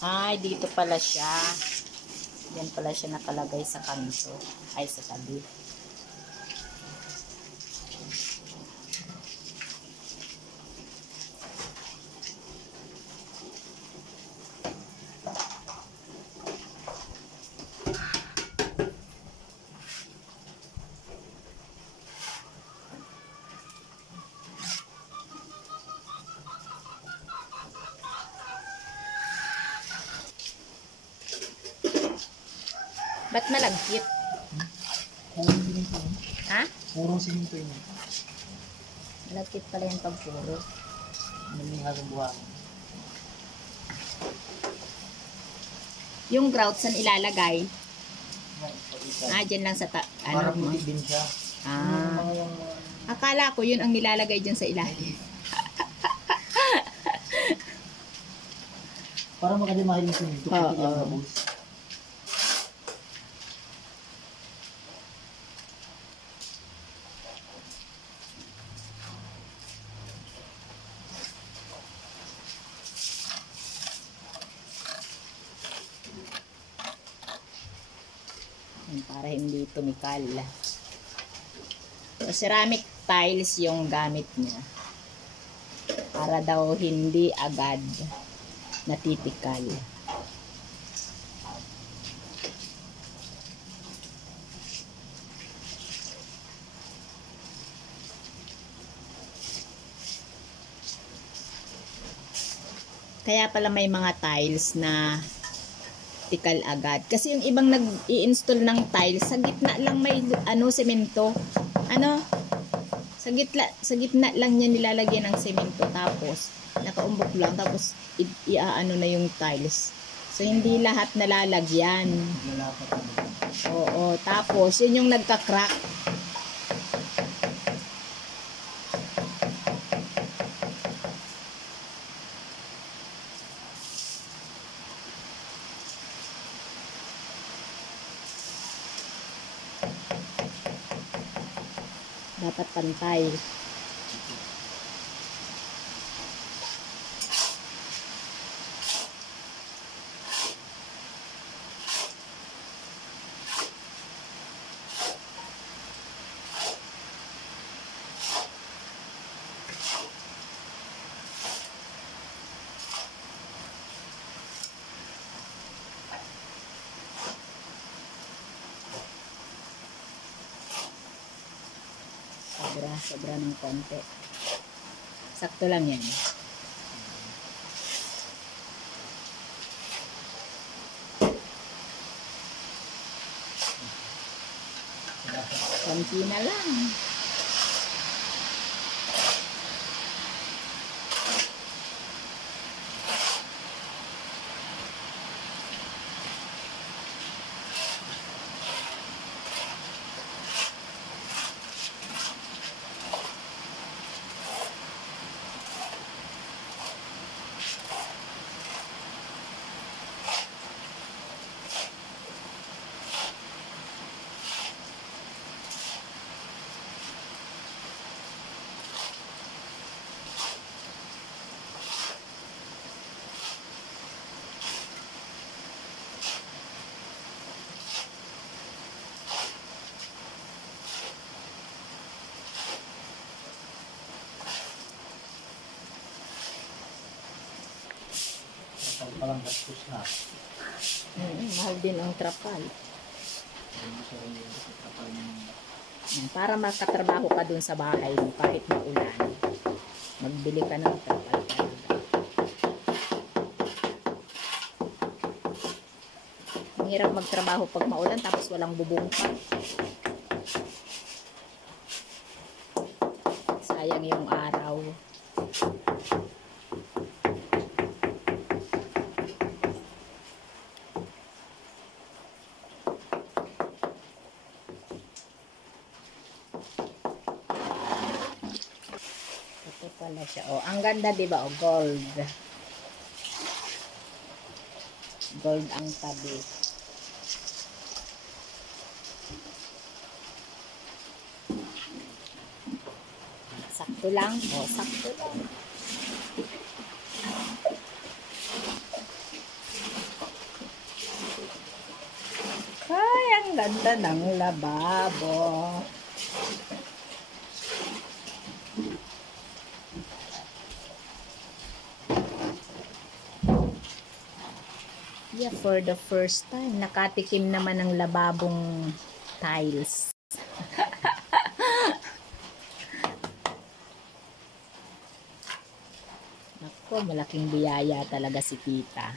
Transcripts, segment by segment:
Ay, dito pala siya. Yan pala siya nakalagay sa kanto. Ay, sa tabi. Ba't malagkit? Purong siminto yun. Ha? Purong siminto yun. Malagkit pala yung pagpuro. Namiha sa buwan. Yung grout saan ilalagay? Dyan lang sa Para puti din siya. Akala ko yun ang nilalagay dyan sa ilalim. Para makalimahin yung siminto. Puti yung gabos. Para hindi tumikal. So, ceramic tiles yung gamit niya. Para daw hindi agad natitikal. Kaya pala may mga tiles na tikal agad. Kasi yung ibang nag-i-install ng tiles, sa gitna lang may semento. Sa gitna lang niya nilalagyan ng semento, tapos nakaumbok lang, tapos iaano na yung tiles. So hindi lahat nalalagyan. Oo, tapos yun yung nagka-crack. Dapat pantay. Sobra ng konti. Sakto lang yan. Konti na lang. Palang gastos na. Mahal din ang trapal. Para makatrabaho ka dun sa bahay mo kahit maulan, magbili ka ng trapal talaga. Ang hirap magtrabaho pag maulan tapos walang bubong pa. Sayang yung araw. Pala siya. Oh, ang ganda 'di ba? Oh, gold. Gold ang tabi. Sakto lang. Oh, sakto lang. ganda ng lababo. Yeah, for the first time, nakatikim naman ng lababong tiles. Nako, malaking biyaya talaga si tita.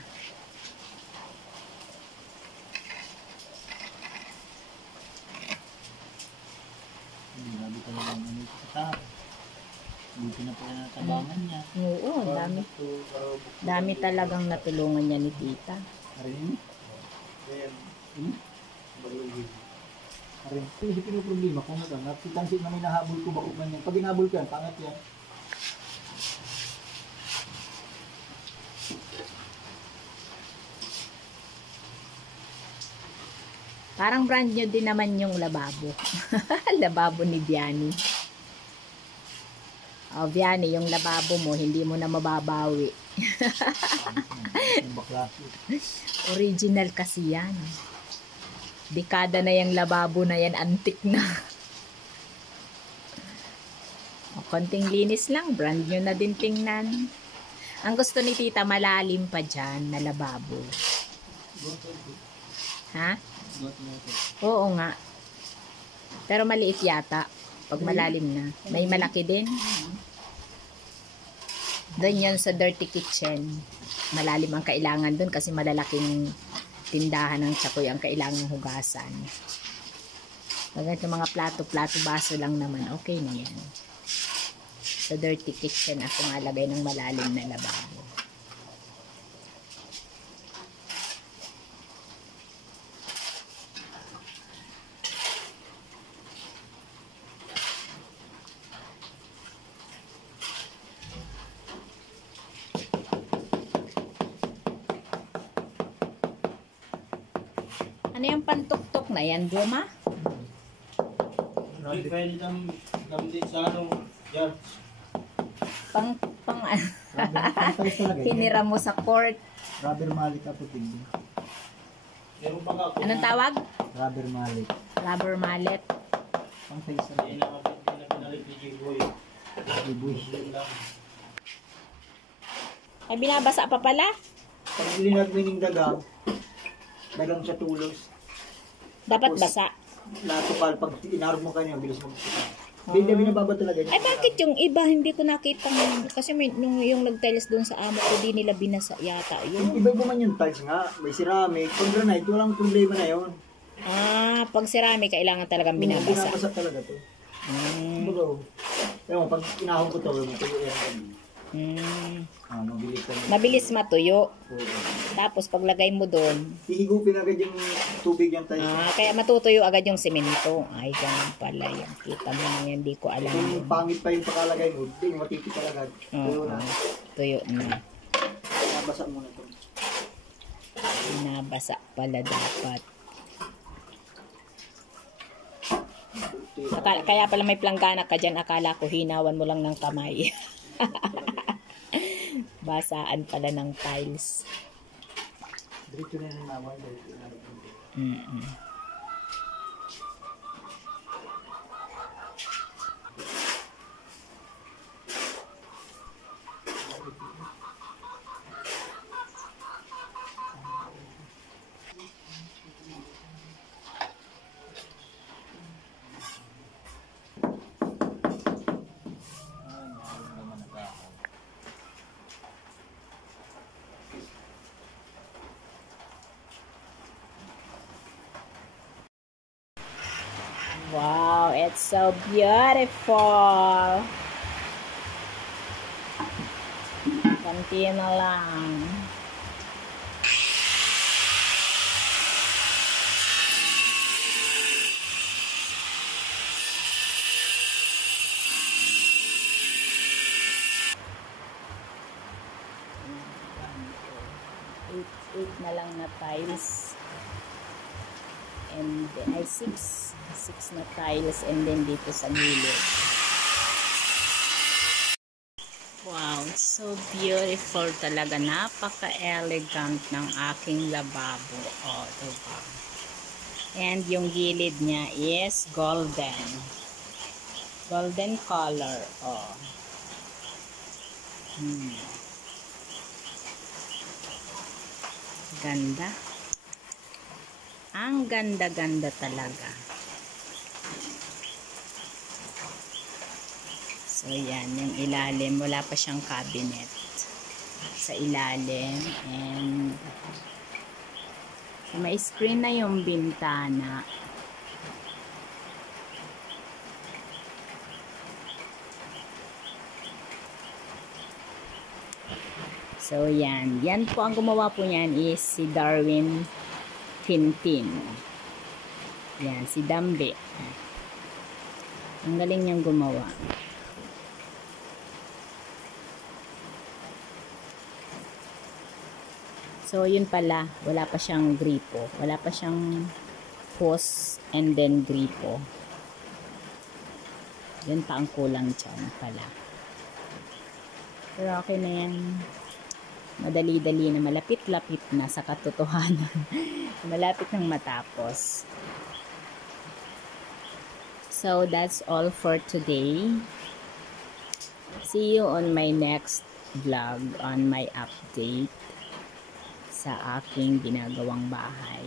Grabe talaga ang ano ito sa tao. Buti na pala natabangan niya. Oo, dami. Dami talagang natulungan niya ni tita. Arin? Arin? Ito, hindi problema kung ano lang. Napitansin na may nahabol ko bako man yan. Pag inahabol ko yan, pangat yan. Parang brand new din naman yung lababo. Lababo ni Vianney. Oh, Vianney, yung lababo mo, hindi mo na mababawi. Original kasi yan. Dekada na yung lababo na yan, antik na. O, konting linis lang, brand new na din tingnan. Ang gusto ni tita, malalim pa dyan na lababo. Ha? Oo nga. Pero maliit yata. Pag malalim na. May malaki din. Doon yun sa dirty kitchen. Malalim ang kailangan doon kasi malalaking tindahan ng tsakoy ang kailangang hugasan. Pag ito mga plato, baso lang naman, okay na yan. Sa dirty kitchen ako ngalagay ng malalim na lababo. Ano yung pantuktok na yan, Duma? Hindi pwede gamit sa ano, yan. Pang Pang-tiles talaga yan. hinira mo sa court. Rubber mallet ako tingin. Meron pa ka. Anong tawag? Rubber mallet. Rubber mallet. Pang-tiles Hindi talaga. na pinalit ni Jiboy. Ibuy. Ay, binabasa pa pala? Pag linag mo yung dagang sa tulos. Dapat Tapos, basa. Natupal, pag inarog mo kanyo, bilis mag-sika. Binababa talaga. Ay, bakit yung iba hindi ko nakita kasi may, yung nag-tiles doon sa amo ko, di nila binasa yata Yung yun. iba man yung tiles nga, may ceramic, pag granite, walang problema na yun. Ah, pag ceramic, kailangan talagang binabasa. Binabasa talaga to. Bago, ewan, pag inahon ko to, matuyo yan. Mabilis ka na. Mabilis matuyo. Oo. Tapos paglagay mo doon, Hihigupin agad yung tubig yung tiles. kaya matutuyo agad yung semento. Ay, ganun pala yan. Kita mo na yan, di ko alam Kung yun. pangit pa yung pakalagay mo, hindi matipid agad. Tuyo na. Tuyo na. Nabasa muna to. Binabasa pala dapat. Kaya pala may planggana ka dyan. Akala ko hinawan mo lang ng kamay. Basaan pala ng tiles. Dito na yung naman. Wow, it's so beautiful. Konti na lang. Eight na lang na tiles. And then, ay six na tiles and then dito sa gilid. Wow, so beautiful talaga. Napaka-elegant ng aking lababo. Oh, diba? And yung gilid niya is golden. Golden color. Oh. Ganda. Ang ganda-ganda talaga. So, yan. Yung ilalim. Wala pa siyang cabinet sa ilalim. And may screen na yung bintana. So, yan. Yan po, ang gumawa po niyan is si Darwin Tintin. Yan, si Dambe. Ang galing niyang gumawa. So, yun pala. Wala pa siyang gripo. Wala pa siyang hose and then gripo. Yan pa ang kulang dyan pala. Pero okay na yan. Madali-dali na, malapit-lapit na sa katotohanan. Malapit nang matapos. So, that's all for today. See you on my next vlog, on my update sa aking ginagawang bahay.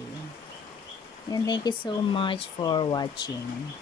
And thank you so much for watching.